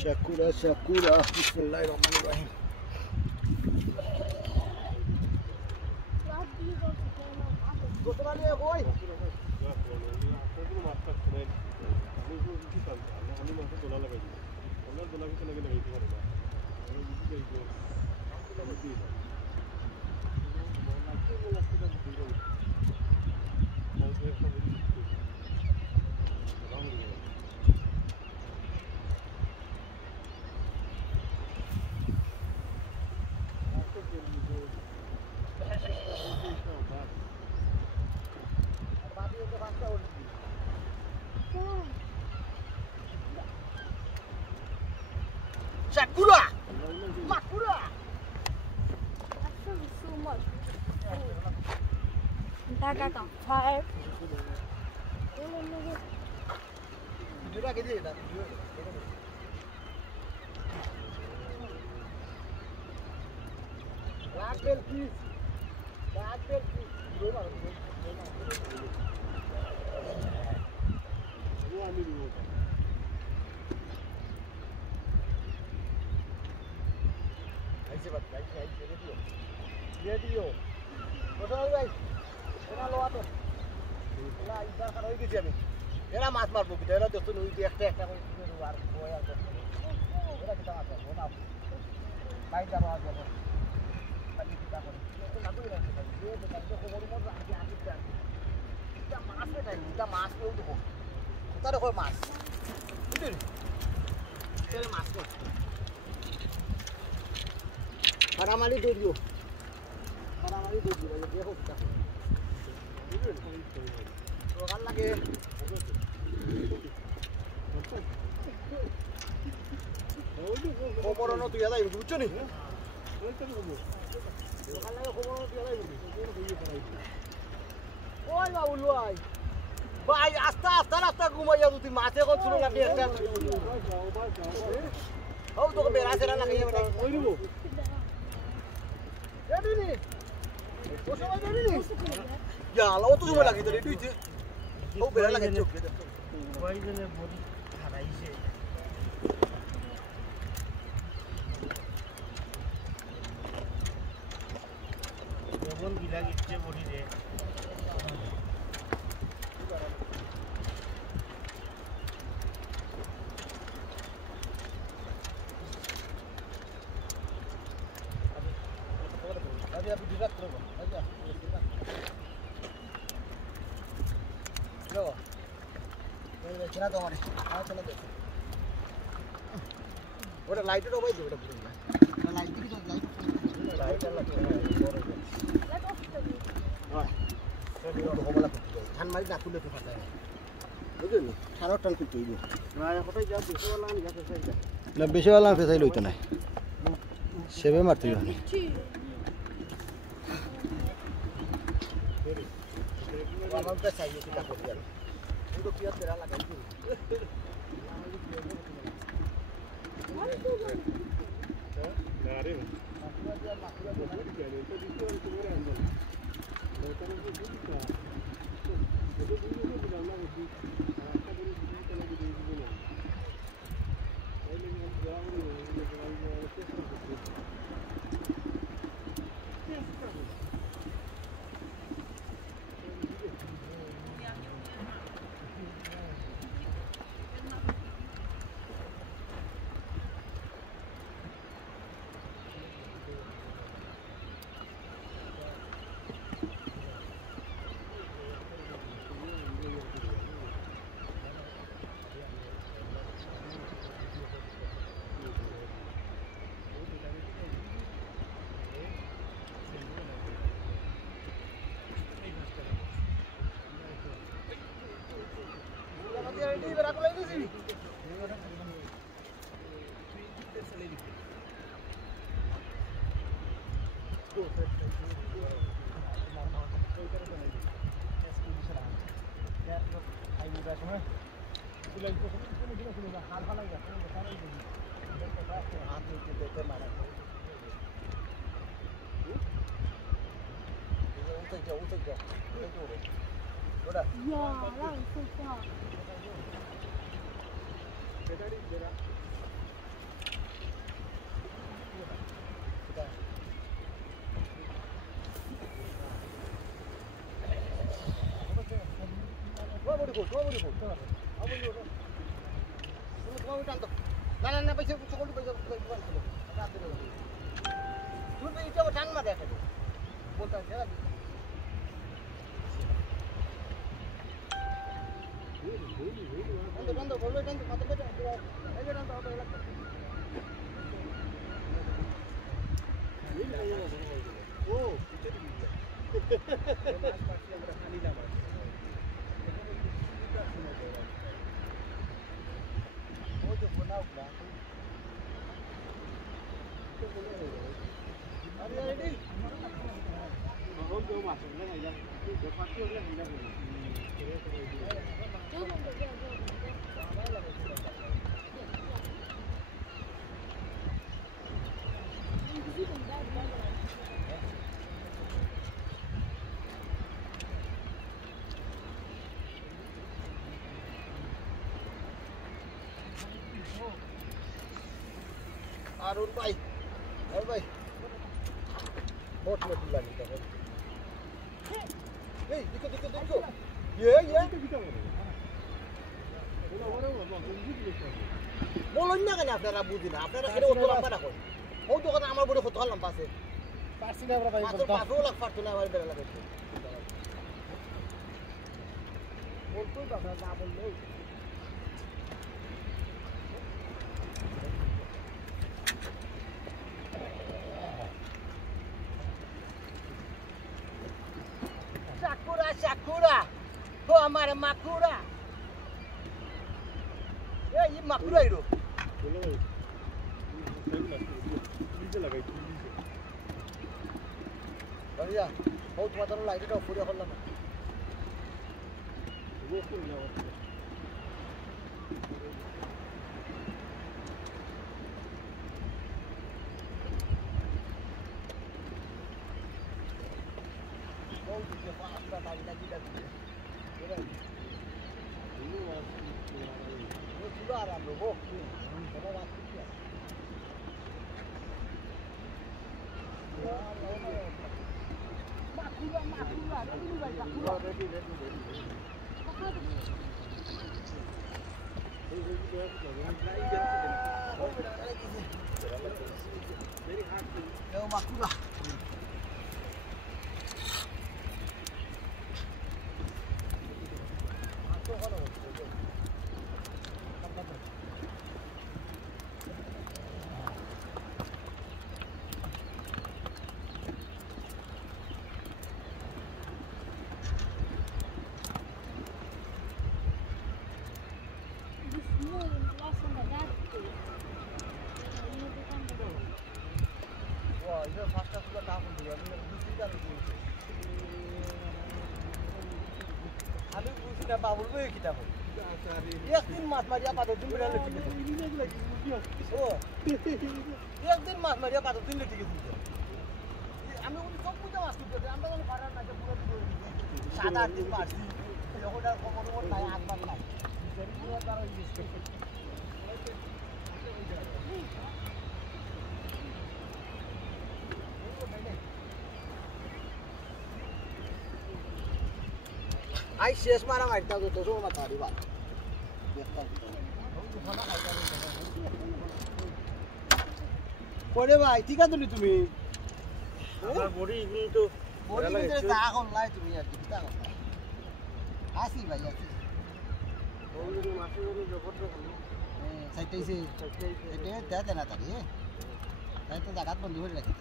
Syakura, bismillahirrahmanirrahim. Sakura! Makura! Actually, so much. That got on fire. Black belt, please. Black belt, please. Radio কোথায় ভাই এরা লোয়াতো এরা either খান হই গেছি আমি এরা মাছ মারবো কি এরা যত নই একটা একটা করে শুরু আর বয় আর করতে এরা কি টাকা পাবো না ভাই যাবো আর যাবো বাকি কি টাকা তো না তো রাখতে পারি যে তো খবর মত আগে আগে এটা মাছ এটা এটা মাছ কেউ দেবো কোথায় দেখো মাছ বুঝলি চলে মাছ কর পারামালি দড়িও পারামালি দড়িও ভাই দেখো কি টাকা তো ভাল লাগে খবর ন তুই এলাই বুঝছ নি ভাল লাগে খবর ন তুই এলাই ওই বাবু লই ভাই আস্তে আস্তে রাস্তা ঘুমাইয়া তুই মাছে কোন শুনে লাগি একটা ও তোকে বেরাছে না লাগাইয়া বেটা ওই নিবো রেডি নি ও সময় রেডি নি ইয়া আল্লাহ ও তো সময় লাগি তো রেডি হইছে ও বেরা লাগাই চোখ ওই জন্য বডি হারাইছে কোন গিলা গিচ্ছে বডি রে अभी डिस्ट्रैक्ट करो आजा लो ये चला तो हमारे आ चला दे ওটা লাইটটা ওই দে ওটা পুরো না লাইট কি তো লাইট চলা লাইট অফ করে হ্যাঁ তো হবলা করতে ধান মারি না তুলে তো ফাটা বুঝলি খারাপ টান করতে হইব না কোথায় যা বেশিওয়ালা আমি যাচ্ছে সাইডা না বেশিওয়ালা ফেসাই লইতো না সেবে মারতে হইনি আমার তো চাই কি তা করতে যাবে পুরো পিয়া তেরা লাগাই দিই না রে মাকুরা বলি গেল তো দিতে আর তোমার আনন্দ লোকাল যে দিতা তো দিনে দিলাম না বুঝি রাস্তা করে দিতে চলে দিই না ওই নিয়ে যাওয়া ini berapa lagi sih? Udah. Ya, langsung Pak. kok, cuma beri kok. Apa ini kok? Ini cuma udah tuh. Nah, पैसे चोकोल पैसे bukan sih. Apa tuh? Tuh itu apa tan mah deh. बोलता है Tanto, volve tanto, mate mate, ele tanto auto elak. Oh, itu dia. Mas pasti yang berani dah, Mas. Oh, tu pun nak lah. Ada ready? Oh, tu masuk dah aja. Tu pasti dah aja. Arun भाई, और भाई, बहुत मजा लगी था। Hey, देखो, ये। बोलोnya kan আপনারা বুঝিনা আপনারা এর অত লম্বা না কই ও দোকানে আমার বড় কত লম্বা আছে পারছি না আমরা ভাই মাত্র 5 লাখ পারতো না আমার বেলা লাগে বলতো আপনারা না বললো Sakura ho আমার মাকুরা ये माकुरा इरो बोलो नीचे लगाई बढ़िया बहुत मात्रा लाइट का पूरा कर लेना वो फुल जाओ बहुत ये पास का लाइट लगी sudah aram loh, bok. Kalau waktu dia. Makura, ready nih guys, makura. Ready. Yo makura. Ini pasta sudah tahu dia, ini busi kan ini. Alu busi dah bawa dulu kita pun. एक दिन मास मारिया पातो दिन बेला लेटी के ओ एक दिन मास मारिया पातो दिन लेटी के আমি ওই সব বুঝা মাছ দিতে আমরা যখন পারার না পুরো 7-8 দিন মারছি যখনটা কমর নাই আটবার নাই পুরো তার ইউজ করতে आई शेष मारा मारता तो सो मत आरी बात পড়ে ভাই ঠিক আছে তুমি আমার বডি ইগনি তো বডি ভিতরে তা এখন লাই তুমি আর ঠিক আছে আসি ভাই আসি বডি মাসে বডি জবর করলো সাইটাইছে এটা দেয় না তারি তাই তো জায়গা বন্ধ করে রাখি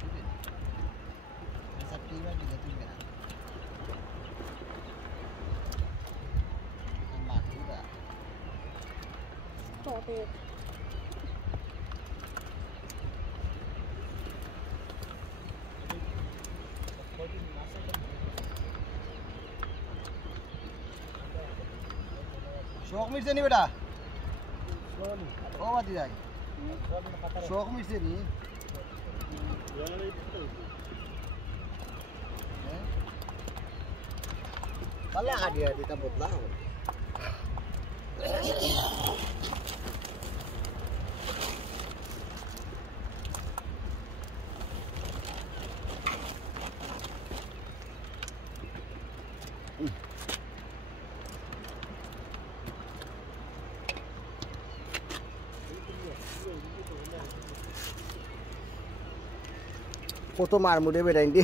ঠিক আছে সব ঠিক আছে ঠিক আছে Stop it. शौक मिर्च नहीं बेटा ओ बात जाएगी शौक मिर्च नहीं कल आ गया इतना बदला কত মার মুড়ে বেড়াইন দি